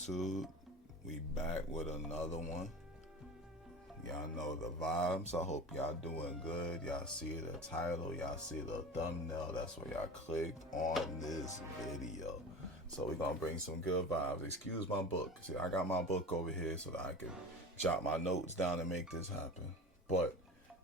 YouTube? We back with another one. Y'all know the vibes. I hope y'all doing good. Y'all see the title, y'all see the thumbnail. That's where y'all clicked on this video. So we're gonna bring some good vibes. Excuse my book. See, I got my book over here so that I can jot my notes down and make this happen. But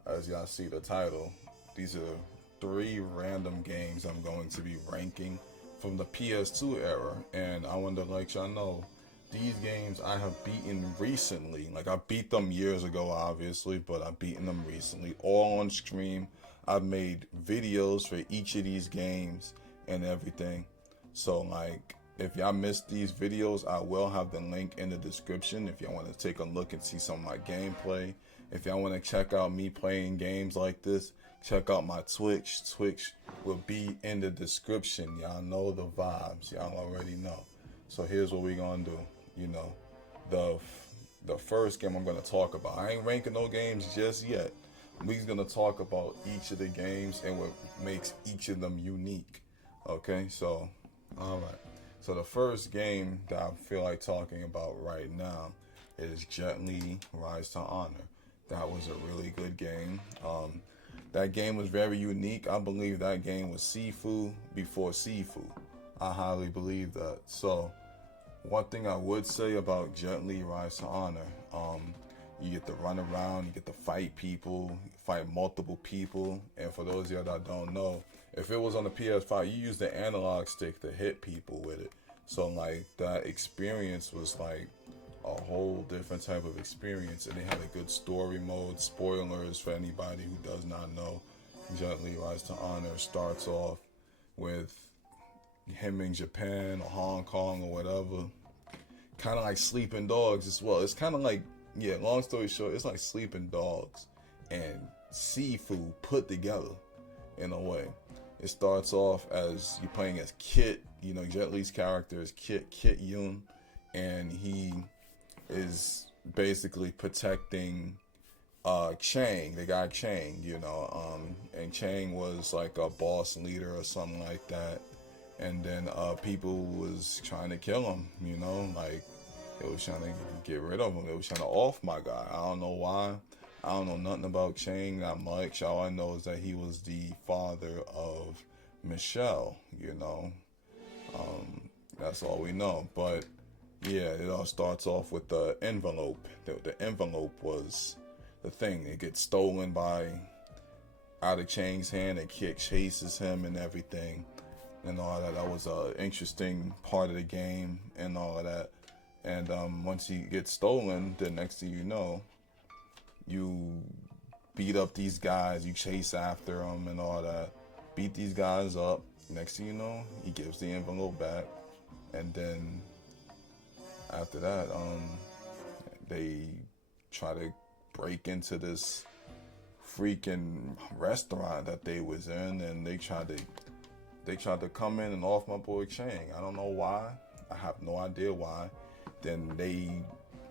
as y'all see the title, these are 3 random games I'm going to be ranking from the PS2 era, and I wanted to let y'all know these games I have beaten recently. Like, I beat them years ago, obviously, but I've beaten them recently, all on stream. I've made videos for each of these games and everything. So, like, if y'all missed these videos, I will have the link in the description if y'all want to take a look and see some of my gameplay. If y'all want to check out me playing games like this, check out my Twitch. Twitch will be in the description. Y'all know the vibes. Y'all already know. So here's what we gonna do. You know, the first game I'm gonna talk about. I ain't ranking no games just yet. We're gonna talk about each of the games and what makes each of them unique. Okay, so all right. So the first game that I feel like talking about right now is Gently Rise to Honor. That was a really good game. That game was very unique. I believe that game was Sifu before Sifu. I highly believe that. So, one thing I would say about Gently Rise to Honor, you get to run around, you get to fight people, fight multiple people. And for those of you that don't know, if it was on the PS5, you use the analog stick to hit people with it. So, like, that experience was like a whole different type of experience, and they had a good story mode. Spoilers for anybody who does not know, Gently Rise to Honor starts off with him in Japan or Hong Kong or whatever, kind of like Sleeping Dogs as well. It's kind of like, yeah, long story short, it's like Sleeping Dogs and Sifu put together in a way. It starts off as you playing as Kit. You know, Jet Li's character is Kit Yoon, and he is basically protecting Chang, the guy Chang, you know, and Chang was like a boss leader or something like that, and then people was trying to kill him, you know, like they was trying to get rid of him, they was trying to off my guy. I don't know why. I don't know nothing about Chang that much. All I know is that he was the father of Michelle, you know. That's all we know. But yeah, it all starts off with the envelope. The envelope was the thing. It gets stolen by out of Chang's hand, and Kit chases him and everything and all that. That was a interesting part of the game and all of that. And once he gets stolen, the next thing you know, you beat up these guys, you chase after them and all that, beat these guys up. Next thing you know, he gives the envelope back, and then after that, they try to break into this freaking restaurant that they was in, and they tried to come in and off my boy Chang. I don't know why. I have no idea why. Then they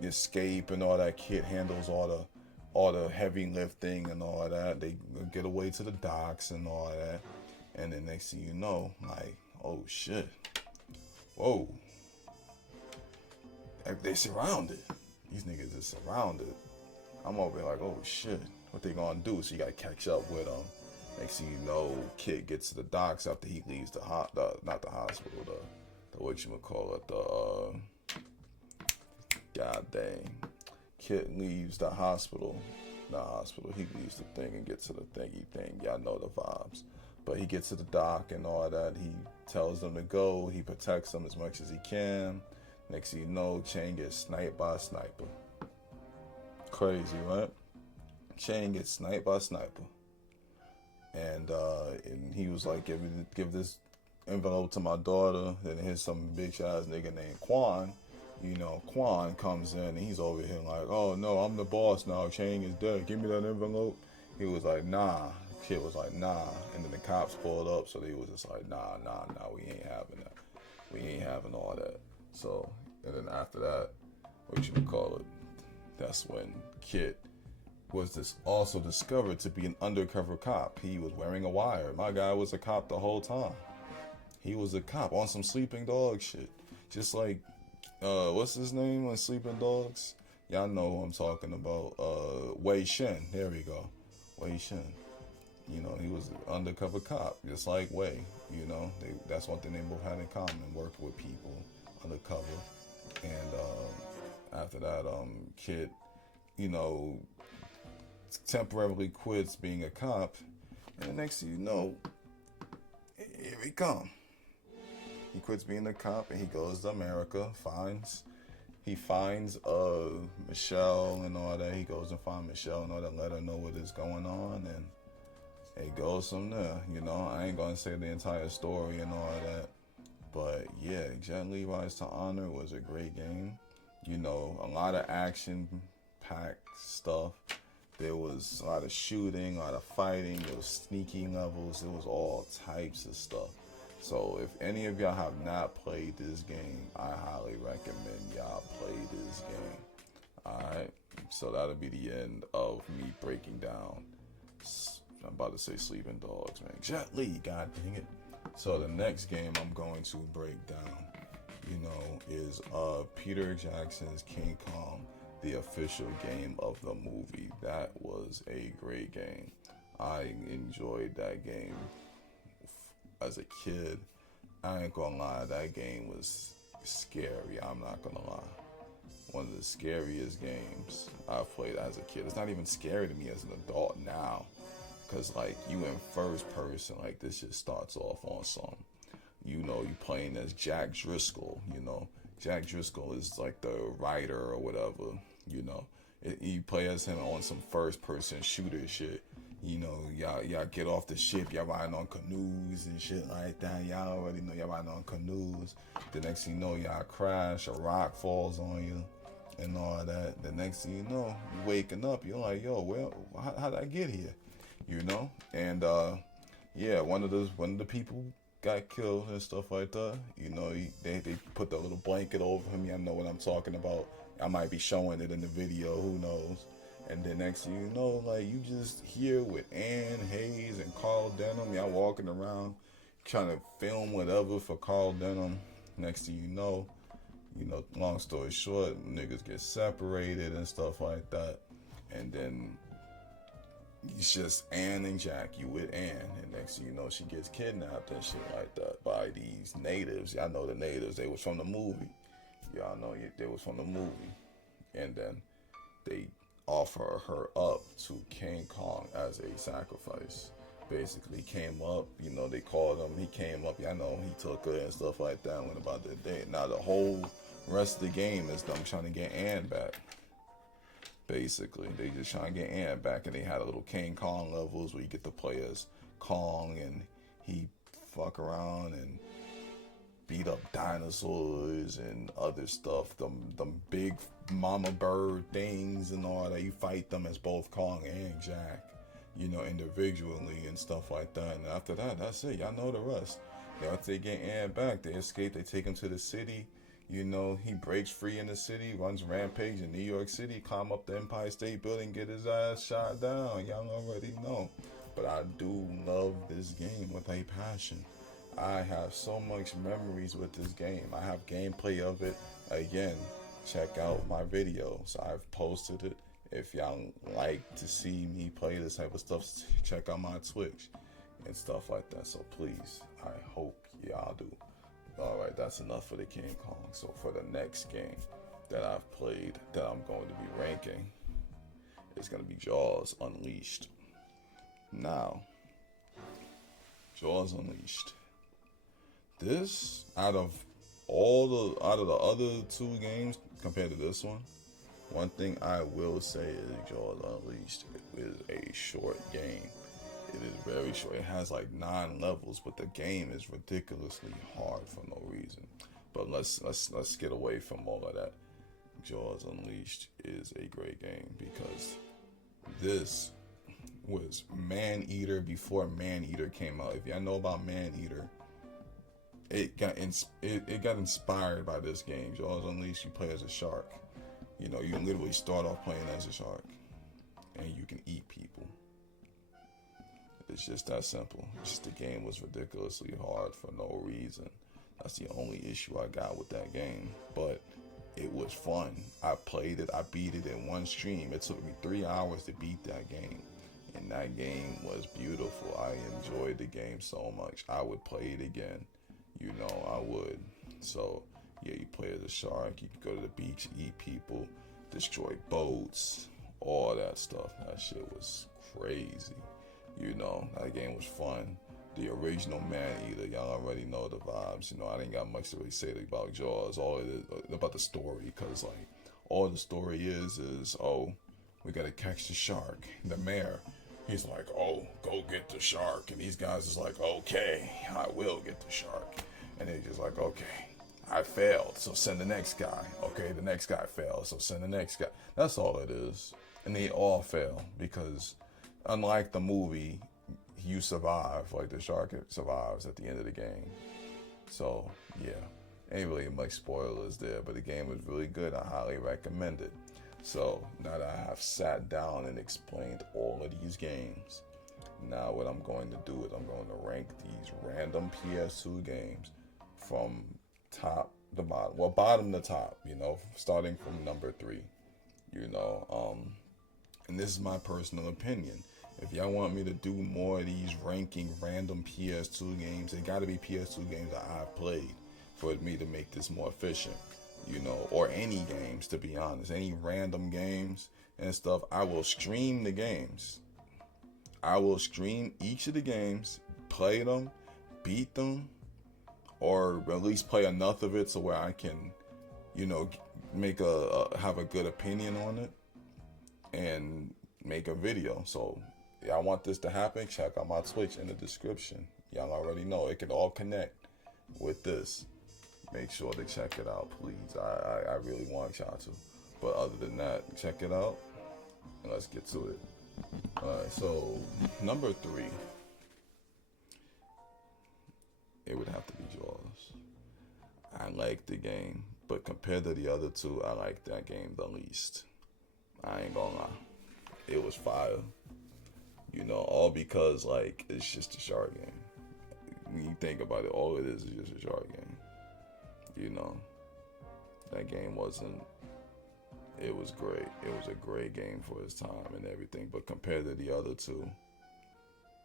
escape and all that. Kid handles all the heavy lifting and all of that. They get away to the docks and all of that. And then next thing you know, like, oh shit. Whoa. They surrounded. These niggas is surrounded. I'm over there like, oh shit. What they gonna do? So you gotta catch up with them. Next thing you know, Kid gets to the docks after he leaves not the hospital, the whatchamacallit, god dang. Kid leaves the hospital. He leaves the thing and gets to the thingy thing. Y'all know the vibes. But he gets to the dock and all that. He tells them to go. He protects them as much as he can. Next thing you know, Chang gets sniped by a sniper. Crazy, right? Chang gets sniped by a sniper. And he was like, give this envelope to my daughter. Then here's some bitch ass nigga named Quan. You know, Quan comes in and he's over here like, oh no, I'm the boss now. Chang is dead. Give me that envelope. He was like, nah. Kid was like, nah. And then the cops pulled up, so they was just like, nah, we ain't having that. We ain't having all that. So, and then after that, that's when Kid was also discovered to be an undercover cop. He was wearing a wire. My guy was a cop the whole time. He was a cop on some Sleeping Dog shit. Just like what's his name on Sleeping Dogs? Y'all know who I'm talking about. Wei Shen. There we go. Wei Shen. You know, he was an undercover cop, just like Wei. You know, that's one thing they both had in common: worked with people undercover. And after that, Kid, you know, temporarily quits being a cop, and the next thing you know, here he come. He quits being a cop and he goes to America. He finds Michelle and all that. He goes and finds Michelle and all that. Let her know what is going on, and it goes from there. You know, I ain't gonna say the entire story and all that, but yeah, Jet Li Rise to Honor was a great game. You know, a lot of action-packed stuff. There was a lot of shooting, a lot of fighting. There was sneaking levels. It was all types of stuff. So if any of y'all have not played this game, I highly recommend y'all play this game. Alright, so that'll be the end of me breaking down. I'm about to say Sleeping Dogs, man. Jet Li, god dang it. So the next game I'm going to break down, you know, is Peter Jackson's King Kong, the official game of the movie. That was a great game. I enjoyed that game as a kid. I ain't gonna lie, that game was scary. I'm not gonna lie. One of the scariest games I've played as a kid. It's not even scary to me as an adult now. Cause like you in first person, like this just starts off on some, you know, you playing as Jack Driscoll, you know. Jack Driscoll is like the writer or whatever, you know. You play as him on some first person shooter shit. You know, y'all get off the ship, y'all riding on canoes and shit like that. Y'all already know y'all riding on canoes. The next thing you know, y'all crash, a rock falls on you and all that. The next thing you know, you waking up, you're like, yo, well, how did I get here? You know? And yeah, one of the people got killed and stuff like that. You know, they put the little blanket over him. Y'all know what I'm talking about. I might be showing it in the video, who knows? And then next thing you know, like you just here with Ann Hayes and Carl Denham, y'all walking around trying to film whatever for Carl Denham. Next thing you know, long story short, niggas get separated and stuff like that. And then it's just Ann and Jack, you with Ann, and next thing you know, she gets kidnapped and shit like that by these natives. Y'all know the natives, they was from the movie. Y'all know they was from the movie. And then they offer her up to King Kong as a sacrifice. Basically came up, you know, they called him, he came up, y'all know, he took her and stuff like that, went about their day. Now the whole rest of the game is them trying to get Ann back. Basically, they just trying to get Ann back, and they had a little King Kong levels where you get to play as Kong, and he fuck around and beat up dinosaurs and other stuff. Them big mama bird things and all that. You fight them as both Kong and Jack, you know, individually and stuff like that. And after that, that's it. Y'all know the rest. After they get Ann back, they escape. They take him to the city. You know, he breaks free in the city, runs rampage in New York City, climb up the Empire State Building, get his ass shot down. Y'all already know. But I do love this game with a passion. I have so much memories with this game. I have gameplay of it. Again, check out my videos. I've posted it. If y'all like to see me play this type of stuff, check out my Twitch and stuff like that. So please, I hope y'all do. Alright, that's enough for the King Kong. So for the next game that I've played that I'm going to be ranking, it's going to be Jaws Unleashed. Now, Jaws Unleashed. This, out of the other two games compared to this one thing I will say is Jaws Unleashed is a short game. It is very short. It has like 9 levels, but the game is ridiculously hard for no reason. But let's get away from all of that. Jaws Unleashed is a great game because this was Man-Eater before Man-Eater came out. If y'all know about Man-Eater, it got inspired by this game. Jaws Unleashed, you play as a shark. You know, you literally start off playing as a shark, and you can eat people. It's just that simple. It's just the game was ridiculously hard for no reason. That's the only issue I got with that game. But it was fun. I played it. I beat it in one stream. It took me 3 hours to beat that game. And that game was beautiful. I enjoyed the game so much. I would play it again. I would. So, yeah, you play as a shark. You can go to the beach, eat people, destroy boats, all that stuff. That shit was crazy. That game was fun. The original Man Eater, y'all already know the vibes. I didn't got much to really say about Jaws. All it is about the story, because like all the story is, oh, we gotta catch the shark. The mayor, he's like, oh, go get the shark, and these guys is like, okay, I will get the shark, and they just like, okay, I failed, so send the next guy. Okay, the next guy failed, so send the next guy. That's all it is, and they all fail because, unlike the movie, you survive, like the shark survives at the end of the game. So yeah, ain't really much spoilers there, but the game was really good. I highly recommend it. So now that I have sat down and explained all of these games, now what I'm going to do is I'm going to rank these random PS2 games from top to bottom. Well, bottom to top, starting from number 3. And this is my personal opinion. If y'all want me to do more of these ranking random PS2 games, it got to be PS2 games that I've played for me to make this more efficient, or any games, to be honest. Any random games and stuff, I will stream the games. I will stream each of the games, play them, beat them, or at least play enough of it so where I can, make have a good opinion on it and make a video. So y'all want this to happen, check out my Twitch in the description. Y'all already know it can all connect with this. Make sure to check it out, please. I really want y'all to. But other than that, check it out and let's get to it. Alright, so number 3, it would have to be Jaws. I like the game, but compared to the other two, I like that game the least. I ain't gonna lie. It was fire. All because, like, it's just a shark game. When you think about it, all it is just a shark game. That game wasn't, it was great. It was a great game for its time and everything. But compared to the other two,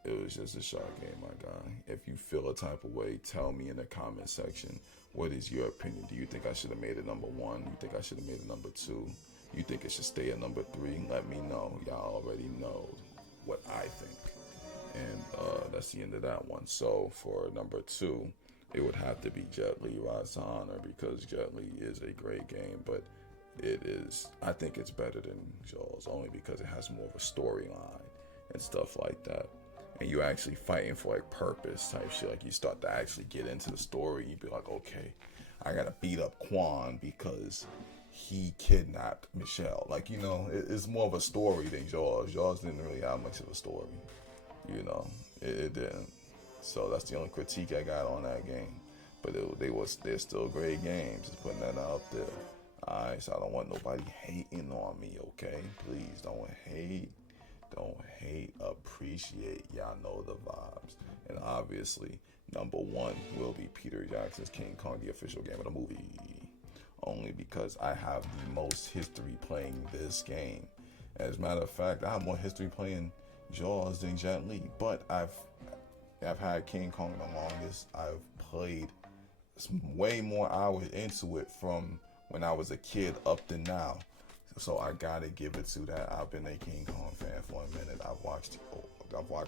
it was just a shark game, my guy. If you feel a type of way, tell me in the comment section. What is your opinion? Do you think I should have made it number 1? You think I should have made it number 2? You think it should stay at number 3? Let me know. Y'all already know what I think. And that's the end of that one. So for number 2, it would have to be Jet Li Rise to Honor, because Jet Li is a great game, but I think it's better than Jaws, only because it has more of a storyline and stuff like that. And you're actually fighting for like purpose type shit. Like you start to actually get into the story. You'd be like, okay, I gotta beat up Quan because he kidnapped Michelle. Like, it's more of a story than Jaws. Jaws didn't really have much of a story. It didn't. So that's the only critique I got on that game. But they're still great games. Just putting that out there. Alright, so I don't want nobody hating on me, okay? Please don't hate. Don't hate. Appreciate. Y'all know the vibes. And obviously, number 1 will be Peter Jackson's King Kong, the official game of the movie. Only because I have the most history playing this game. As a matter of fact, I have more history playing Jaws than Jet Li. But I've had King Kong the longest. I've played way more hours into it from when I was a kid up to now. So I gotta give it to that. I've been a King Kong fan for a minute. I've watched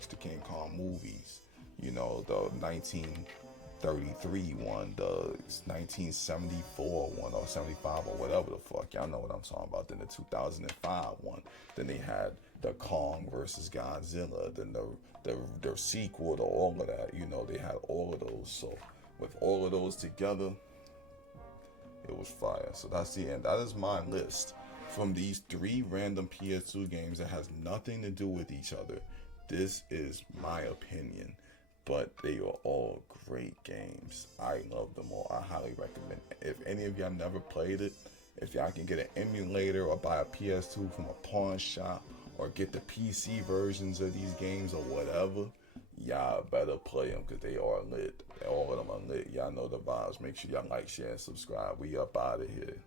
the King Kong movies. The 1933 one, the 1974 one, or 75, or whatever the fuck. Y'all know what I'm talking about. Then the 2005 one. Then they had the Kong versus Godzilla. Then the sequel to all of that. They had all of those. So with all of those together, it was fire. So that's the end. That is my list. From these 3 random PS2 games that has nothing to do with each other. This is my opinion, but they are all great games. I love them all. I highly recommend it. If any of y'all never played it, if y'all can get an emulator or buy a PS2 from a pawn shop, or get the PC versions of these games or whatever, y'all better play them, because they are lit. All of them are lit. Y'all know the vibes. Make sure y'all like, share, and subscribe. We up out of here.